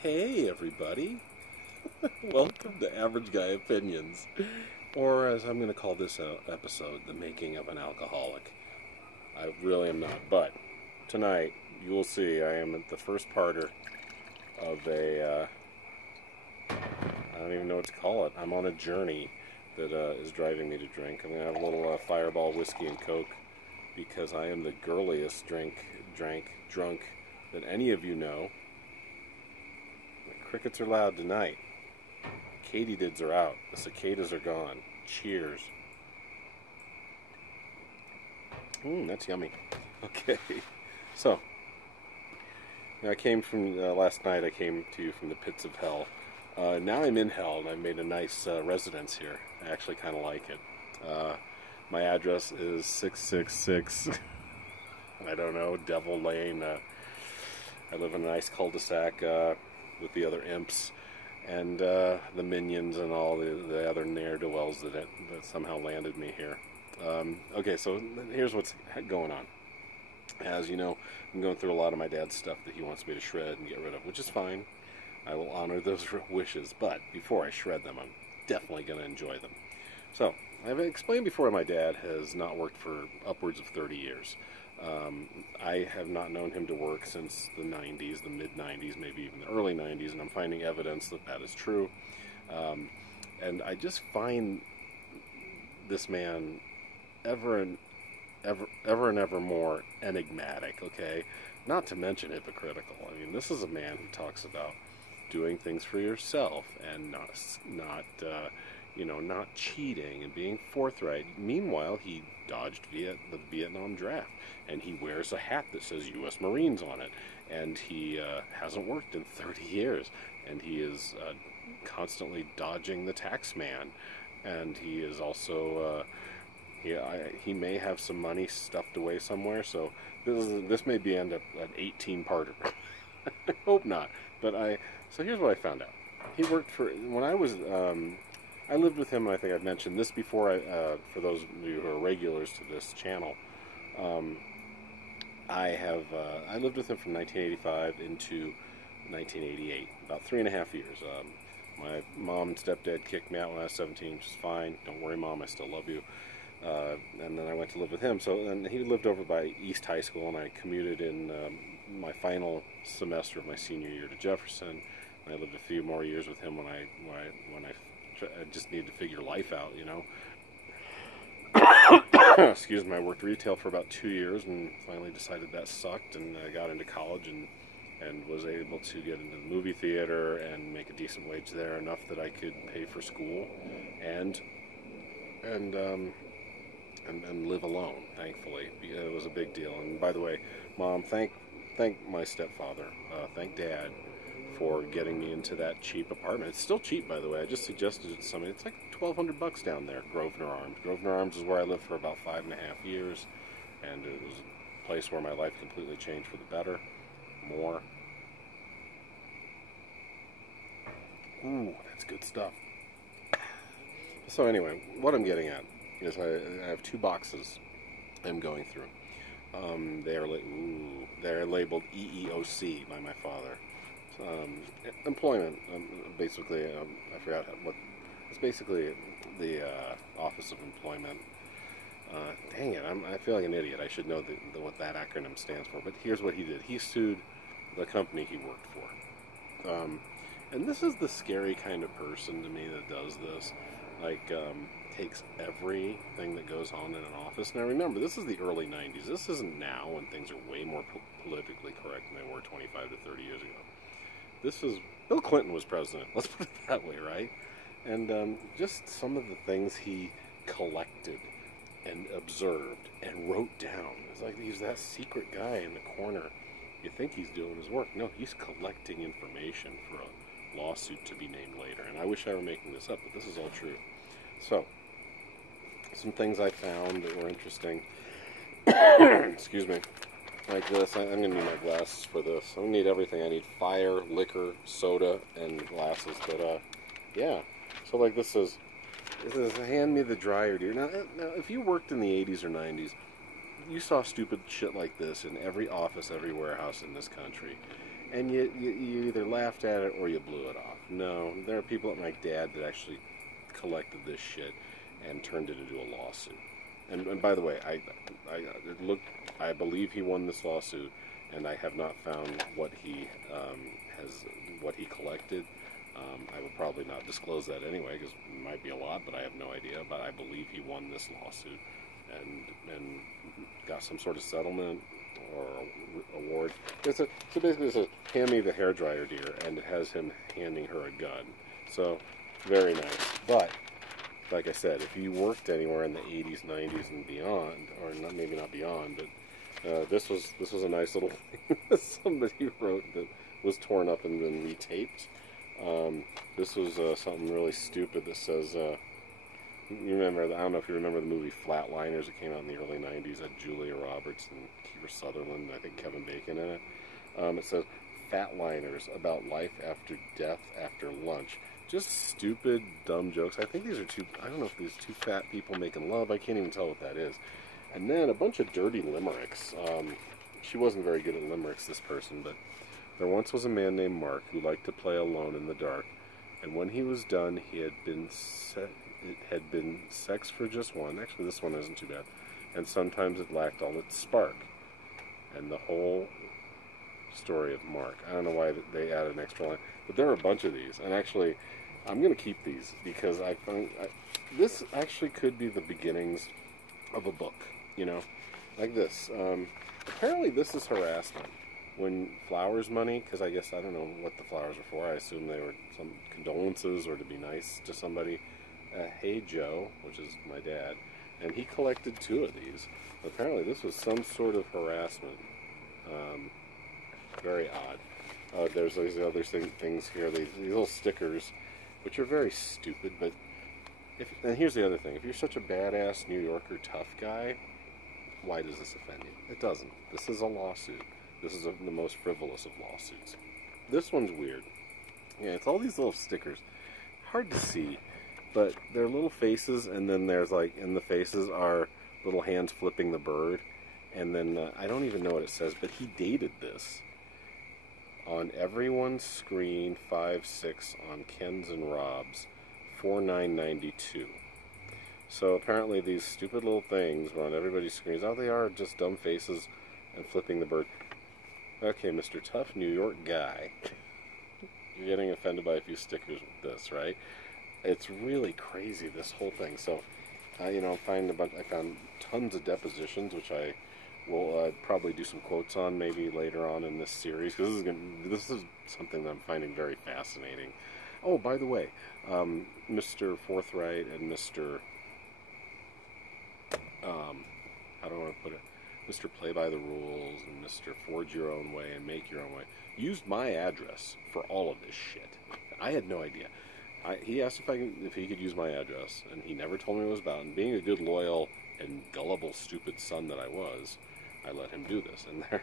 Hey everybody, welcome to Average Guy Opinions, or as I'm going to call this episode, The Making of an Alcoholic. I really am not, but tonight you will see I am at the first parter of I don't even know what to call it. I'm on a journey that is driving me to drink. I'm going to have a little Fireball whiskey and Coke because I am the girliest drunk that any of you know. Crickets are loud tonight. Katydids are out. The cicadas are gone. Cheers. That's yummy. Okay. So, I came from, last night I came to you from the pits of hell. Now I'm in hell and I've made a nice residence here. I actually kind of like it. My address is 666, I don't know, Devil Lane. I live in a nice cul-de-sac with the other imps and the minions and all the other ne'er-do-wells that somehow landed me here. Okay, so here's what's going on. As you know, I'm going through a lot of my dad's stuff that he wants me to shred and get rid of, which is fine. I will honor those wishes, but before I shred them, I'm definitely going to enjoy them. So, I've explained before my dad has not worked for upwards of 30 years. I have not known him to work since the 90s, the mid-90s, maybe even the early 90s, and I'm finding evidence that that is true. And I just find this man ever and ever more enigmatic, okay? Not to mention hypocritical. I mean, this is a man who talks about doing things for yourself and not cheating and being forthright. Meanwhile, he dodged the Vietnam draft, and he wears a hat that says U.S. Marines on it, and he hasn't worked in 30 years, and he is constantly dodging the tax man, and he is also he may have some money stuffed away somewhere. So this may be end up an 18-parter. I hope not, but so here's what I found out. He worked for, when I was I lived with him, and I think I've mentioned this before, for those of you who are regulars to this channel. I lived with him from 1985 into 1988, about 3.5 years. My mom and stepdad kicked me out when I was 17, which is fine. Don't worry, Mom, I still love you. And then I went to live with him. And he lived over by East High School, and I commuted in my final semester of my senior year to Jefferson. And I lived a few more years with him when I just needed to figure life out, you know. Excuse me. I worked retail for about 2 years and finally decided that sucked, and I got into college and was able to get into the movie theater and make a decent wage there, enough that I could pay for school and live alone, thankfully. It was a big deal. And by the way, Mom, thank my stepfather, thank Dad for getting me into that cheap apartment. It's still cheap, by the way. I just suggested it to somebody. It's like $1,200 down there, Grosvenor Arms. Grosvenor Arms is where I lived for about 5.5 years, and it was a place where my life completely changed for the better. More. Ooh, that's good stuff. So anyway, what I'm getting at is I have 2 boxes I'm going through. They're labeled EEOC by my father. Employment, basically, I forgot what, it's basically the Office of Employment. Dang it, I feel like an idiot. I should know what that acronym stands for. But here's what he did. He sued the company he worked for. And this is the scary kind of person to me that does this. Like, takes everything that goes on in an office. Now remember, this is the early 90s. This isn't now when things are way more politically correct than they were 25 to 30 years ago. This is, Bill Clinton was president, let's put it that way, right? And just some of the things he collected and observed and wrote down. It's like he's that secret guy in the corner. You think he's doing his work. No, he's collecting information for a lawsuit to be named later. And I wish I were making this up, but this is all true. So, some things I found that were interesting. Excuse me. Like this, I'm going to need my glasses for this. I'm going to need everything. I need fire, liquor, soda, and glasses. But, yeah. So, like this says, hand me the dryer, dear. Now, if you worked in the 80s or 90s, you saw stupid shit like this in every office, every warehouse in this country. and you either laughed at it or you blew it off. No, there are people like my dad that actually collected this shit and turned it into a lawsuit. And by the way, I believe he won this lawsuit, and I have not found what he what he collected. I will probably not disclose that anyway, because it might be a lot, but I have no idea. But I believe he won this lawsuit and got some sort of settlement or award. So basically it says, hand me the hairdryer, dear, and it has him handing her a gun. So, very nice. But, like I said, if you worked anywhere in the 80s, 90s, and beyond, or not, maybe not beyond, but this was a nice little thing that somebody wrote that was torn up and then retaped. This was something really stupid that says, you remember, I don't know if you remember the movie Flatliners that came out in the early 90s, had Julia Roberts and Kiefer Sutherland, I think Kevin Bacon in it. It says, Fatliners, about life after death after lunch. Just stupid, dumb jokes. I think these are I don't know if these are two fat people making love. I can't even tell what that is. And then a bunch of dirty limericks. She wasn't very good at limericks, this person, but there once was a man named Mark who liked to play alone in the dark, and when he was done, it had been sex for just one. Actually, this one isn't too bad. And sometimes it lacked all its spark. And the whole story of Mark. I don't know why they added an extra line, but there are a bunch of these. And actually, I'm going to keep these because I find this actually could be the beginnings of a book. You know, like this. Apparently, this is harassment. When flowers money, because I guess I don't know what the flowers are for. I assume they were some condolences or to be nice to somebody. Hey Joe, which is my dad, and he collected 2 of these. Apparently this was some sort of harassment. Very odd. There's these other things here, these little stickers, which are very stupid, but and here's the other thing. If you're such a badass New Yorker tough guy, why does this offend you? It doesn't. This is a lawsuit. This is the most frivolous of lawsuits. This one's weird. Yeah, it's all these little stickers. Hard to see. But they're little faces, and then there's like, in the faces are little hands flipping the bird. And then, I don't even know what it says, but he dated this. On everyone's screen, 5/6 on Ken's and Rob's, 49.92. So apparently these stupid little things were on everybody's screens. All they are just dumb faces and flipping the bird. Okay, Mr. Tough New York guy. You're getting offended by a few stickers with this, right? It's really crazy, this whole thing. So, you know, I found tons of depositions, which I will probably do some quotes on maybe later on in this series, because this is something that I'm finding very fascinating. Oh, by the way, Mr. Forthright and Mr. How do I want to put it? Mr. Play by the Rules and Mr. Forge Your Own Way and Make Your Own Way used my address for all of this shit. I had no idea. He asked if he could use my address, and he never told me what it was about. And being a good, loyal, and gullible, stupid son that I was, I let him do this. And there,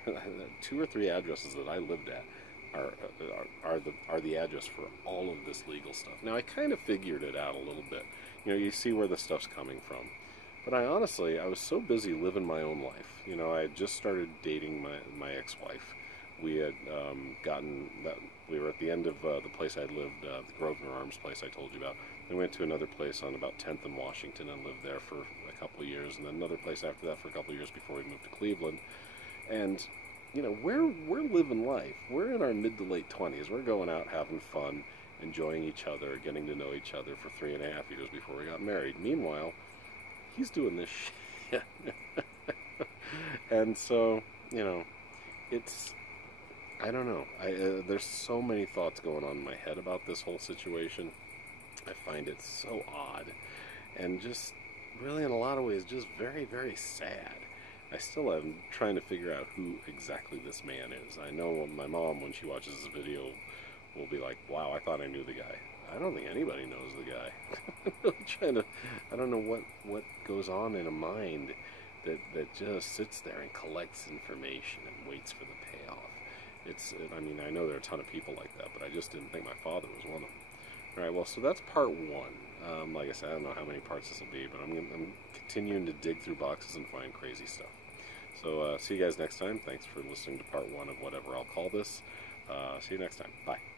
2 or 3 addresses that I lived at are the address for all of this legal stuff. Now, I kind of figured it out a little bit. You know, you see where the stuff's coming from. But I was so busy living my own life. You know, I had just started dating my ex-wife. We had we were at the end of the place I'd lived, the Grosvenor Arms place I told you about. We went to another place on about 10th and Washington and lived there for a couple of years, and then another place after that for a couple of years before we moved to Cleveland. And, you know, we're living life. We're in our mid to late 20s. We're going out having fun, enjoying each other, getting to know each other for 3.5 years before we got married. Meanwhile, he's doing this shit. And so, you know, I don't know. There's so many thoughts going on in my head about this whole situation. I find it so odd. And just, really in a lot of ways, just very, very sad. I still am trying to figure out who exactly this man is. I know my mom, when she watches this video, will be like, wow, I thought I knew the guy. I don't think anybody knows the guy. I'm really I don't know what goes on in a mind that just sits there and collects information and waits for the payoff. I mean, I know there are a ton of people like that, but I just didn't think my father was one of them. All right, well, so that's part 1. Like I said, I don't know how many parts this will be, but I'm continuing to dig through boxes and find crazy stuff. So see you guys next time. Thanks for listening to part 1 of whatever I'll call this. See you next time. Bye.